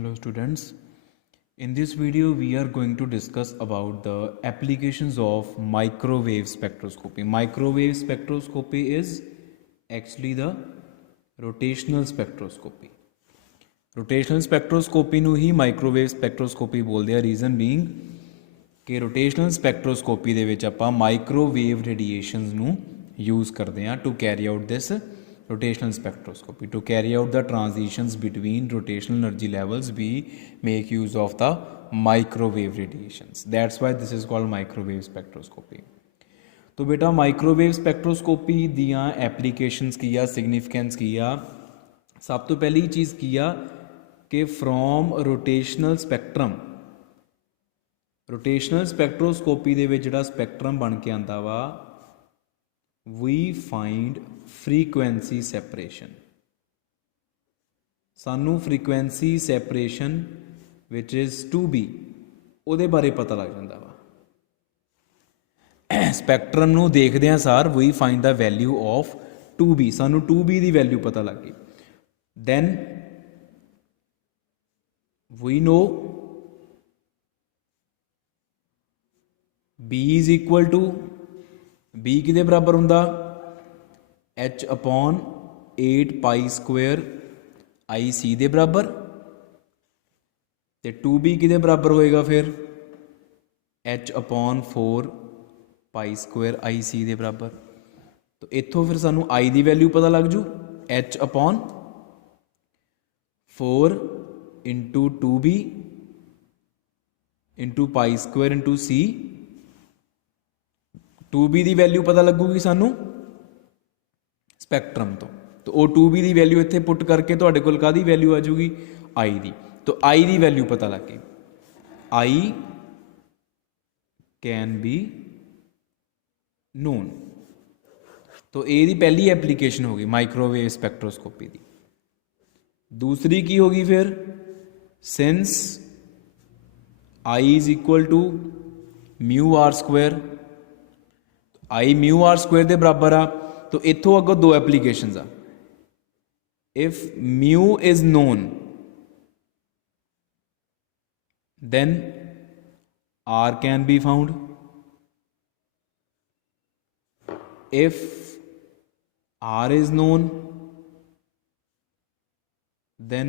Hello students. In this video we are going to discuss about the applications of microwave spectroscopy. Microwave spectroscopy is actually the rotational spectroscopy. Rotational spectroscopy ਨੂੰ ਹੀ microwave spectroscopy ਬੋਲਦੇ ਆ, reason being ਕਿ rotational spectroscopy ਦੇ ਵਿੱਚ ਆਪਾਂ microwave radiations ਨੂੰ use ਕਰਦੇ ਆ to carry out this rotational spectroscopy. To carry out the transitions between rotational energy levels, we make use of the microwave radiations. That's why this is called microwave spectroscopy. तो बेटा microwave स्पैक्ट्रोस्कोपी दियाँ applications की या significance की या सब तो पहली चीज़ की या कि फ्रॉम रोटेशनल स्पैक्ट्रोस्कोपी दे विच जिहड़ा स्पैक्ट्रम बन के आंदा वा we find frequency separation. सानू frequency separation which is 2B ਉਹਦੇ ਬਾਰੇ ਪਤਾ ਲੱਗ ਜਾਂਦਾ ਵਾ। स्पैक्ट्रम ਨੂੰ ਦੇਖਦਿਆਂ ਸਾਰ we find the value of 2B, ਸਾਨੂੰ 2B ਦੀ ਵੈਲਿਊ ਪਤਾ ਲੱਗ ਗਈ। then we know B is equal to B किदे बराबर हुंदा H/8 पाई स्क्वेयर IC दे बराबर, ते 2B किदे बराबर होएगा फिर H/4 पाई स्क्वेयर IC दे बराबर। तो इत्थों फिर सानू I दी वैल्यू पता लग जू H/4 into 2B into pi square into C। 2B ਦੀ ਵੈਲਿਊ ਪਤਾ ਲੱਗੂਗੀ ਸਾਨੂੰ ਸਪੈਕਟਰਮ ਤੋਂ, तो ਉਹ 2B ਦੀ ਵੈਲਿਊ ਇੱਥੇ ਪੁੱਟ ਕਰਕੇ ਤੁਹਾਡੇ ਕੋਲ ਕਾਹਦੀ ਵੈਲਿਊ ਆ ਜਾਊਗੀ I ਦੀ। तो I ਦੀ ਵੈਲਿਊ ਪਤਾ ਲੱਗ ਗਈ, I कैन बी नोन। तो ये दी पहली एप्लीकेशन होगी माइक्रोवेव स्पैक्ट्रोस्कोपी दी। दूसरी की होगी फिर since I is equal to mu R square, I mu R square के बराबर आ। तो इत्थों अगों दो एप्लीकेशंस आ। If mu is known then R can be found, if R is known then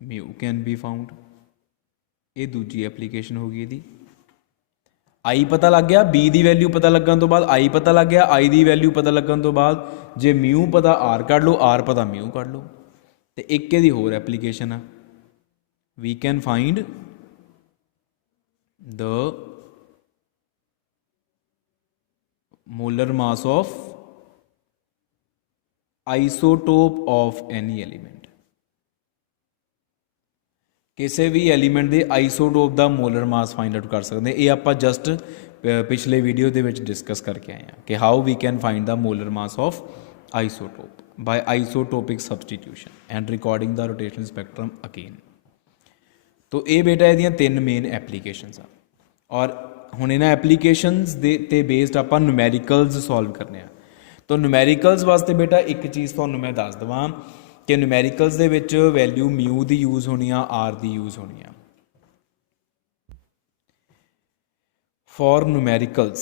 mu can be found. ये दूजी एप्लीकेशन होगी ਇਹਦੀ। आई पता लग गया, बी की वैल्यू पता लगन तो बाद आई पता लग गया, आई की वैल्यू पता लगन तो बाद जे म्यू पता आर कढ़ लो, आर पता म्यू कढ़ लो। तो एक दी होर एप्लीकेशन है, we can find the molar mass of isotope of any element. किसी भी एलीमेंट के आइसोटोप का मोलर मास फाइंड आउट कर सकते हैं। ये आप जस्ट पिछले वीडियो के डिस्कस करके आए हैं कि how we can find the molar mass of isotope by isotopic substitution and recording the rotational spectrum again. तो ये बेटा ये तीन मेन एप्लीकेशंस आ, और हुण इन्हां एप्लीकेशंस दे बेस्ड आप न्यूमैरिकल्स सॉल्व करने हैं। तो न्यूमैरिकल्स वास्ते बेटा एक चीज़ तुहानूं मैं दस देवां कि न्यूमैरिकल्स दे विच वैल्यू म्यू दी यूज़ होनी आ, आर दी यूज़ होनी आ। फॉर न्यूमैरिकल्स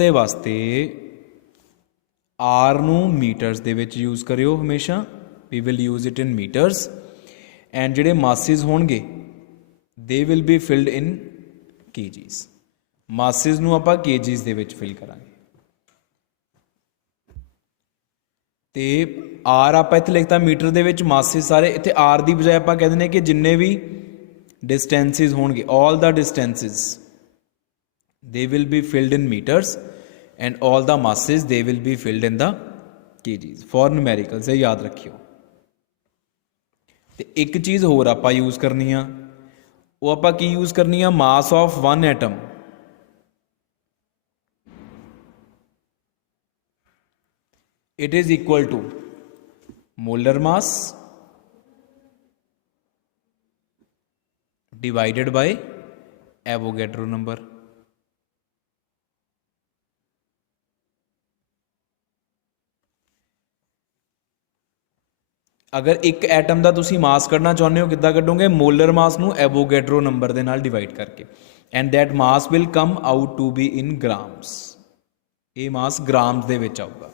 दे वास्ते आर नू मीटर्स दे विच यूज़ करियो हमेशा, we will use it in metres. And जिहड़े मासिस होणगे they will be filled in KGs. Masses नू आपां केजीज़ दे विच फिल करांगे। ते आर आप इत्थे लिखता मीटर दे विच, मासिस सारे इत्थे आर दी बजाय आपां कह दिंदे कि जिन्ने भी डिस्टेंसिस होणगे, all the distances they will be filled in metres and all the masses they will be filled in the KGs for numericals. याद रखियो। ते एक चीज़ होर आपां यूज़ करनी आ, वो आपां की यूज़ करनी आ, mass of one atom it is equal to molar mass divided by Avogadro number। अगर एक एटम का तुसी मास कढ़ना चाहते हो किद्दां कढोगे, मोलर मास नू एवोगैड्रो नंबर दे नाल डिवाइड करके, and that mass will come out to be in grams. ये मास ग्राम्स दे विच आऊगा,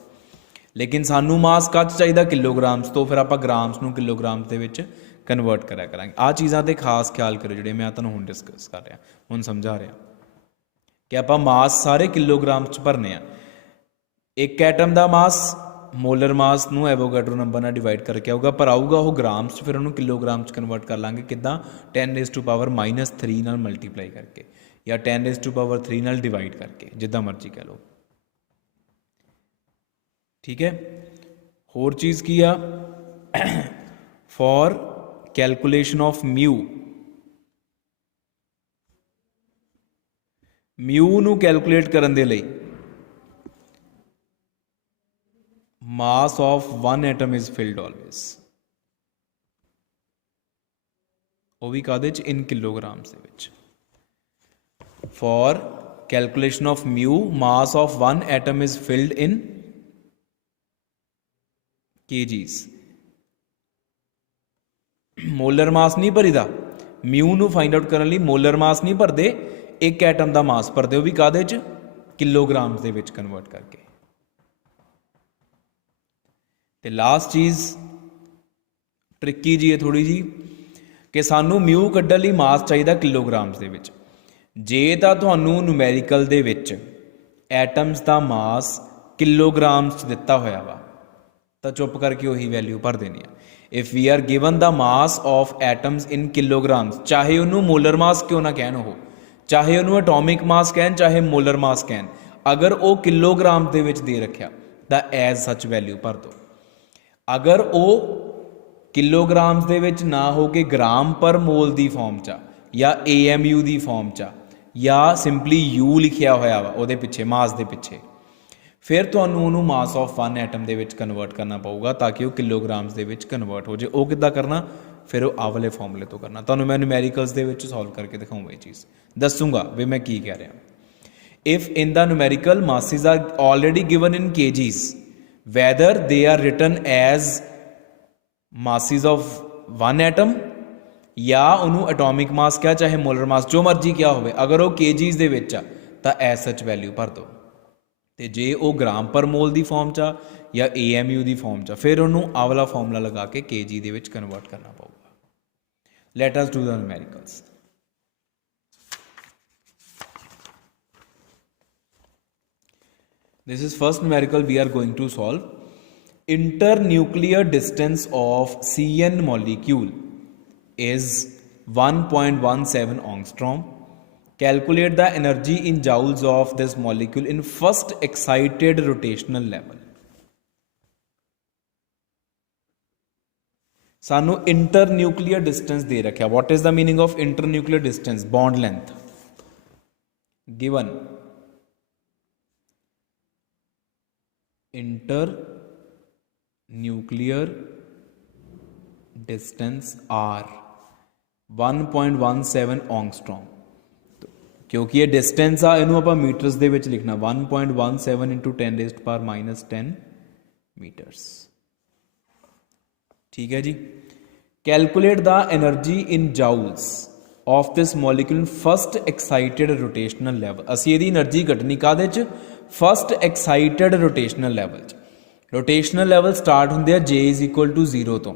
लेकिन सानू मास कद चाहिए किलोग्राम्स तो, फिर आप ग्राम्स नू किलोग्राम्स दे विच कन्वर्ट करा करांगे। आ चीज़ां ते खास ख्याल करो जिहड़े मैं तुहानूं हुण डिस्कस कर रहा, हुण समझा रहा कि आप मास सारे किलोग्राम च भरने आ। एक एटम का मास मोलर मास नू एवोगैड्रो नंबर नाल डिवाइड करके आऊगा, पर आऊगा वो ग्राम्स फिर उन्होंने किलोग्राम च कन्वर्ट कर लाँगे किद्दां 10⁻³ नाल मल्टीप्लाई करके, या 10⁻³ नाल डिवाइड करके, जिद्दां मर्जी कह लो। ठीक है। होर चीज़ की आ, for calculation of mu, mu नू कैलकुलेट करन दे लई mass of one atom is filled always, वो भी काहदे च, इन किलोग्राम्स दे विच। For calculation of mu mass of one atom is filled in KGs. Molar mass नहीं भरीदा, म्यू नू फाइंड आउट करने लई मोलर मास नहीं भरदे, एक एटम का मास भरदे, वो भी काहदे च, किलोग्राम्स दे विच कन्वर्ट करके। ते लास्ट चीज़ ट्रिकी जी है थोड़ी जी, कि सानू म्यू कड्ढण लई मास चाहिए किलोग्राम्स दे विच। जे तां तुहानू न्यूमैरिकल दे विच एटम्स का मास किलोग्राम्स दिता होया वा, तो चुप करके उही वैल्यू भर देनी है। If we are given the mass of atoms in kilograms, चाहे उन्होंने मोलर मास क्यों ना कहन हो, चाहे उन्होंने एटॉमिक मास कहन, चाहे मोलर मास कहन, अगर वो किलोग्राम दे विच दे रखा तो एज सच वैल्यू भर दो। अगर वो किलोग्राम्स दे विच ना हो के ग्राम पर मोल की फॉर्म चा, या AMU की फॉर्म चा, या सिंपली U लिखिया होया वा उहदे पिछे मास दे पिछे, फिर तुहानू उहनू मास ऑफ वन एटम दे विच कन्वर्ट करना पऊगा ताकि वो किलोग्राम्स दे विच कन्वर्ट हो जाए। वो किद्दां करना, फिर वो आ वाले फॉर्मूले तो करना। तुहानू मैं न्यूमैरिकल्स दे विच सॉल्व करके दिखाऊंगा, ये चीज़ दसूँगा भी मैं की कह रहा। If in the numerical masses are already given in kgs, whether they are written as masses of one atom, या उन्होंने एटॉमिक मास क्या, चाहे मोलर मास, जो मर्जी क्या हो, अगर वो केजीज दे विच आ तो एज सच वैल्यू भर दो। तो जे वो ग्राम पर मोल की फॉर्म चा या AMU की फॉर्म चा, फिर उन्होंने आ वाला फॉर्मूला लगा के केजी दे विच कन्वर्ट करना पड़ेगा। Let us do the numericals. This is first numerical we are going to solve. Internuclear distance of CN molecule is 1.17 angstrom. Calculate the energy in joules of this molecule in first excited rotational level. सानू internuclear distance दे रखा. What is the meaning of internuclear distance? Bond length given. Internuclear distance R 1.17 angstrom. क्योंकि ये distance आ, इनू आप metres दे विच लिखना 1.17 into 10⁻⁻10 metres. ठीक है जी। Calculate the energy in joules of this molecule in first excited rotational level. असी ये एनर्जी कटनी काहदे च, फर्स्ट एक्साइटेड रोटेशनल लेवल च। रोटेशनल लेवल स्टार्ट होंगे J = 0 तो,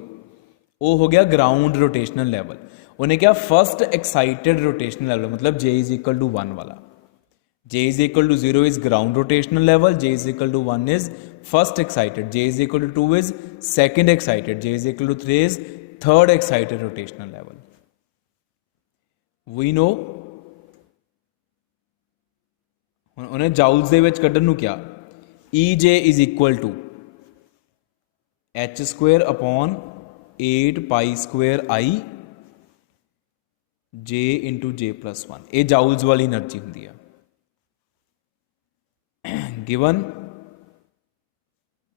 वो हो गया ग्राउंड रोटेशनल लेवल। उन्हें क्या, फर्स्ट एक्साइटेड रोटेशनल लेवल, मतलब J = 1 वाला। J = 0 is ground rotational level, J = 1 is first excited, J = 2 is second excited, J = 3 is third excited rotational level. We know उन्हें जाउल्स दे विच कड्ढण नूं क्या, EJ = h²/8π² J × J+1। ये joules वाली एनर्जी होंगी है। गिवन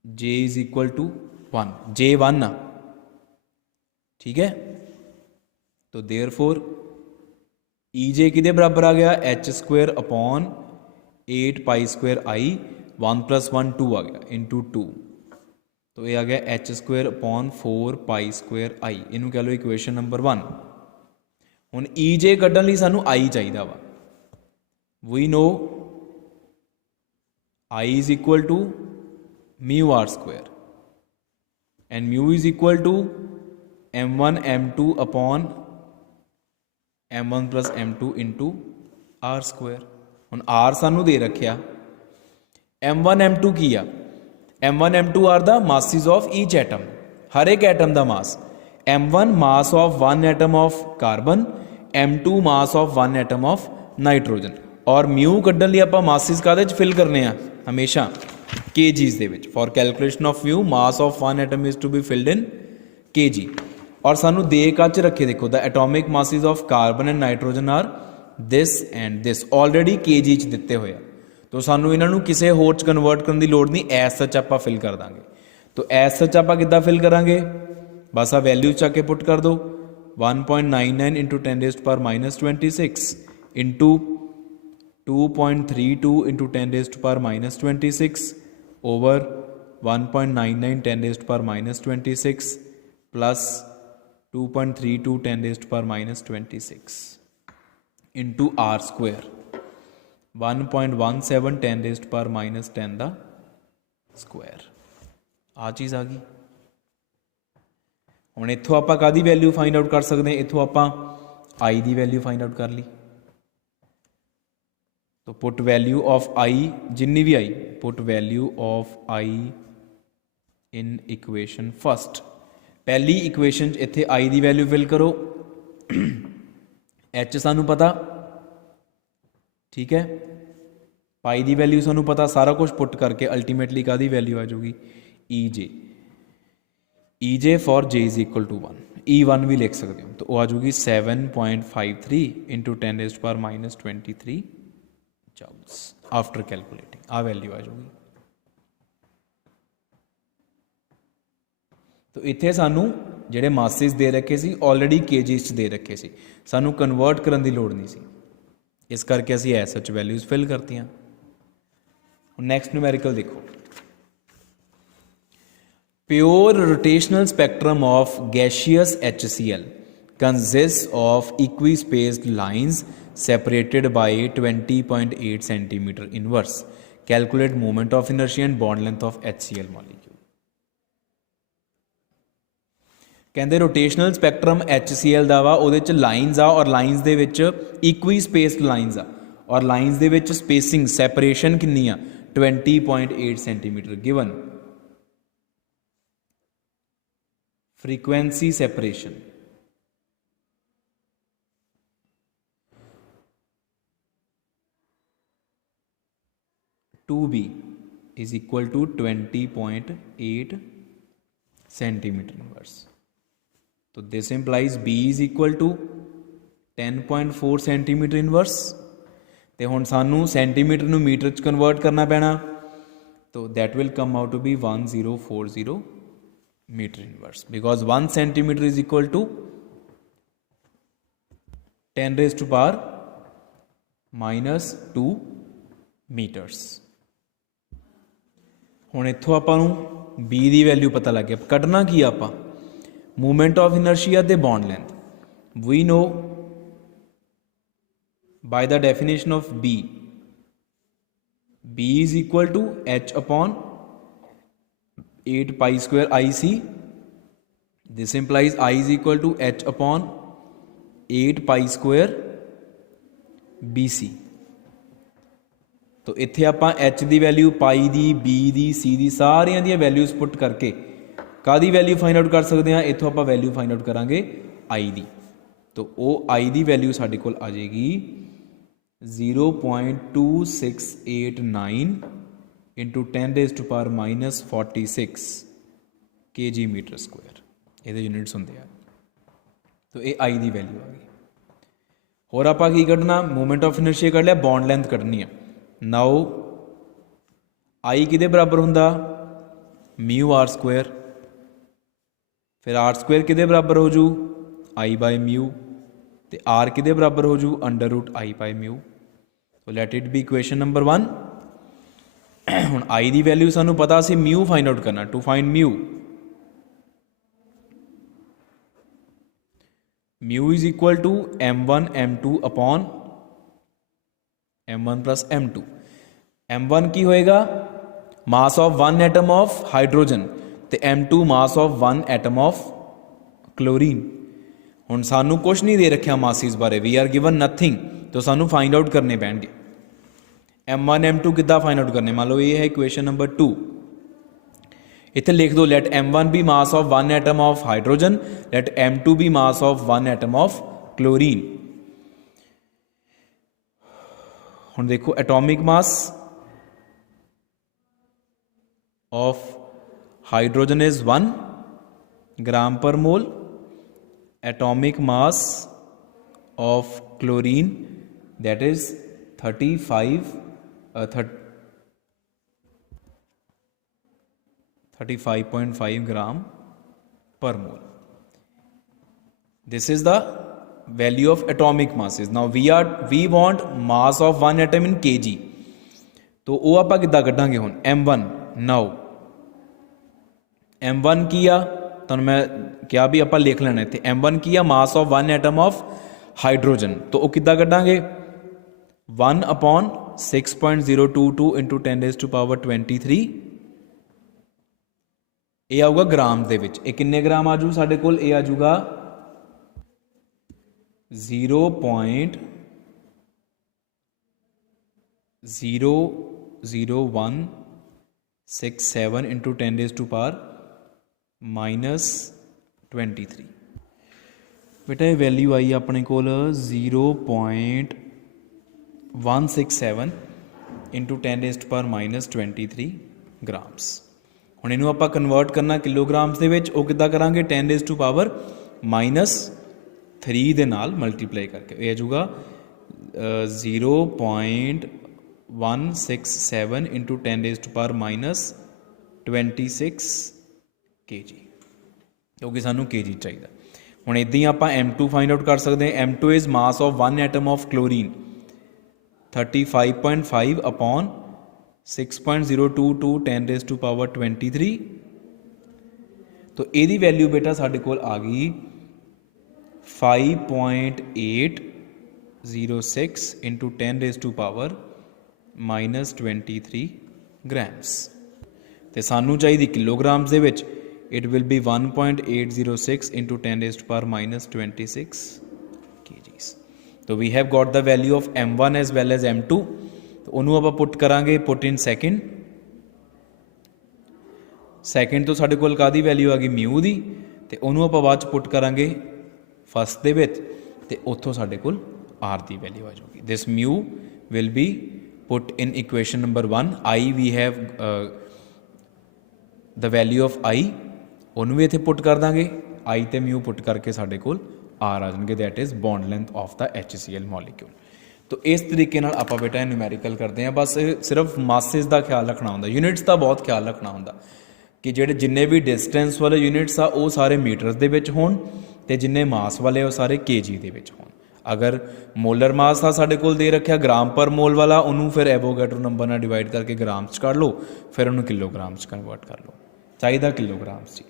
J = 1, J1 ना, ठीक है। तो देयरफॉर EJ किदे बराबर आ गया, h²/8π² 1 + 1 2 आ गया, इंटू 2। तो ये आ गया H square upon 4 pi square I, इनू कह लो इक्वेशन नंबर 1। हुण ई जे कड्ढण लई सानू आई चाहिदा वा। We know I is equal to mu R square and mu is equal to m1 m2 upon m1 plus m2 into are square. हुण R सानू दे रखिया, m1 m2 की आ, m1 m2 are the masses of each atom, हर एक atom का mass. m1 mass of one atom of carbon, m2 mass of one atom of nitrogen. और म्यू कड्ढण लई आपां मासिस काहदे च फिल करने आ हमेशा kgs दे विच। For calculation of mu mass of one atom is to be filled in kg। और सानू दे कच रखे, देखो the atomic masses of carbon and nitrogen are this and this, already kg च दिते हुए। तो सानू इन्हां नू किसी होर च कन्वर्ट करने की लोड़ नहीं, एज सच आपां फिल कर दांगे। तो एज सच आपां किद्दां फिल करांगे, बस आ वैल्यूज चा के पुट कर दो, 1.99 into 10⁻26 into 2.32 into 10⁻26 over 1.99 10⁻26 plus 2.32 10⁻26 into are square 1.17 10⁻10 दा स्क्वायर। आ चीज़ आ गई। हुण इत्थों आपां काहदी वैल्यू फाइंड आउट कर सकते हैं, इत्थों आपां आई दी वैल्यू फाइंड आउट कर ली। तो पुट वैल्यू ऑफ आई जिन्नी भी I, put value of I in equation first. पहली इक्वेशन इत्थे आई दी वैल्यू फिल करो, एच सानू पता, ठीक है, पाई दी वैल्यू सानू पता, सारा कुछ पुट करके अल्टीमेटली काहदी वैल्यू आ जाऊगी E J for J is equal to 1, E1 भी लिख सकते हो। तो वो आ जाऊगी 7.53 इंटू 10⁻23 जूल्स आफ्टर कैलकुलेटिंग, आ वैल्यू आ जाऊगी। तो इत्थे सानू जिहड़े मासिस दे रखे सी ऑलरेडी केजीस च दे रखे सी, सानू कन्वर्ट करने की लोड़ नहीं सी, इस करके असी एज सच वैल्यूज फिल करतियां। नैक्सट न्यूमेरिकल देखो, pure rotational spectrum of gaseous HCl consists of equispaced lines separated by 20.8 centimeter inverse. Calculate moment of inertia and bond length of HCl molecule. कहते रोटेशनल स्पैक्ट्रम HCl ਦਾ ਵਾ, ਉਹਦੇ ਚ lines ਆ ਔਰ lines ਦੇ ਵਿੱਚ ਇਕੁਈ ਸਪੇਸਡ lines ਆ ਔਰ ਲਾਈਨਸ ਦੇ ਵਿੱਚ ਸਪੇਸਿੰਗ ਸੈਪਰੇਸ਼ਨ ਕਿੰਨੀ ਆ 20.8 centimetre given frequency separation 2b is equal to 20.8 centimeter inverse. So this implies b is equal to 10.4 centimeter inverse. ਤੇ ਹੁਣ ਸਾਨੂੰ ਸੈਂਟੀਮੀਟਰ ਨੂੰ ਮੀਟਰ ਚ ਕਨਵਰਟ ਕਰਨਾ ਪੈਣਾ, तो that will come out to be 1040 meter inverse, because 1 centimeter is equal to 10 raised to power minus 2 meters. ਹੁਣ ਇੱਥੋਂ ਆਪਾਂ ਨੂੰ b ਦੀ ਵੈਲਿਊ ਪਤਾ ਲੱਗ ਗਿਆ, ਕੱਢਣਾ ਕੀ ਆਪਾਂ ਮੂਵਮੈਂਟ ਆਫ ਇਨਰਸ਼ੀਆ ਤੇ bond length. We know by the definition of b is equal to h upon 8 pi square ic. This implies I is equal to h upon 8 pi square bc. तो इत्थे आपां h ਦੀ value pi ਦੀ b ਦੀ c ਦੀ ਸਾਰਿਆਂ ਦੀਆਂ values ਪੁੱਟ ਕਰਕੇ ਕਾਦੀ value find out ਕਰ ਸਕਦੇ ਹਾਂ, ਇੱਥੋਂ ਆਪਾਂ ਵੈਲਿਊ ਫਾਈਂਡ ਆਊਟ ਕਰਾਂਗੇ i ਦੀ। तो ਉਹ i ਦੀ ਵੈਲਿਊ ਸਾਡੇ ਕੋਲ ਆ ਜਾਏਗੀ 0.2689 into 10 raised to power minus 46 kg metre square, ये यूनिट्स होंगे हैं। तो ये आई की वैल्यू आ गई। होर आप की कढ़ना मूवमेंट ऑफ इनर्शिया कढ़ लिया, बॉन्ड लेंथ कढ़नी है। नाउ आई कि बराबर होंदा म्यू आर स्क्वायर, फिर आर स्क्वायर कि बराबर हो जू आई बाय म्यू, तो आर कि बराबर हो जू under root I by mu. So let it be equation number 1. ਹੁਣ आई ਦੀ ਵੈਲਿਊ ਸਾਨੂੰ ਪਤਾ ਸੀ ਮਿਊ ਫਾइंड आउट करना to find mu is equal to m1 m2 upon m1 plus m2 m1 की होएगा mass of one atom of hydrogen ते m2 mass of one atom of chlorine. हुण सानू कुछ नहीं दे रखा मासिस बारे वी आर गिवन नथिंग तो सानू फाइंड आउट करने पैणगे m1 m2 किद्दां फाइंड आउट करने। मान लो ये है इक्वेशन नंबर 2 इत्थे लिख दो let m1 be mass of one atom of hydrogen let m2 be mass of one atom of chlorine. हुण देखो atomic mass of hydrogen is 1 gram per mole, atomic mass of chlorine that is 35.5 gram per mole. This is the value of atomic masses. Now we want mass of one atom in kg. तो वो आप किद्दां कड्डांगे हुण m1 now m1 की आ तुहानूं मैं क्या भी आप लिख लेना इत्थे m1 की आ mass of one atom of hydrogen तो वो किद्दां कड्डांगे 1 अपॉन 6.022 इंटू 10⁻23 ये आऊगा ग्राम दे विच। ये किन्ने ग्राम आजू साडे कोल ये आजूगा 0.00167 इंटू 10⁻23 बेटा ये वैल्यू आई अपने कोल 0.167 इंटू 10⁻23 ग्राम्स। हुण इनू आपां कन्वर्ट करना किलोग्राम्स दे विच वो किद्दां करांगे 10⁻³ दे नाल मल्टीप्लाई करके ये आजूगा 0.167 इंटू 10⁻26 kg क्योंकि सानू kg चाहिए। हुण इदां ही आपां m2 फाइंड आउट कर सकते हैं। m2 is mass of one atom of chlorine 35.5 upon 6.022 10⁻23 तो यदी वैल्यू बेटा साडे कोल आ गई 5.806 इंटू 10⁻23 ग्राम्स ते सानू चाहिए किलोग्राम्स दे विच it will be 1.806 into 10⁻26 kgs. So we have got the value of m1 as well as m2 तो उन्होंने आप पुट करांगे पुट इन सैकेंड तो साडे कोल कादी वैल्यू आ गई म्यू दी ते उन्होंने आप बाद पुट करांगे फस्ट दे विच ते उत्थों साडे कोल आर दी वैल्यू आ जाएगी। This mu will be put in equation number 1 I we have the value of I ਉਹਨੂੰ ਵੀ ਇੱਥੇ ਪੁੱਟ ਕਰ ਦਾਂਗੇ आई ਤੇ म्यू पुट करके साडे कोल आर आ जाएंगे that is bond length of the HCl molecule. तो इस तरीके नाल आपां बेटा न्यूमैरिकल करते हैं। बस सिर्फ मासिस का ख्याल रखना होंदा, यूनिट्स का बहुत ख्याल रखना होंदा कि जिहड़े जिन्ने भी डिस्टेंस वाले यूनिट्स आ वो सारे मीटर्स दे विच होण ते जिन्ने मास वाले वो सारे kg दे विच होण। अगर मोलर मास आ साडे कोल दे रखा ग्राम पर मोल वाला उन्होंने फिर एवोगैड्रो नंबर नाल डिवाइड करके ग्राम्स च कर लो फिर उन्होंने किलोग्राम्स कन्वर्ट कर लो चाहिए किलोग्राम्स जी।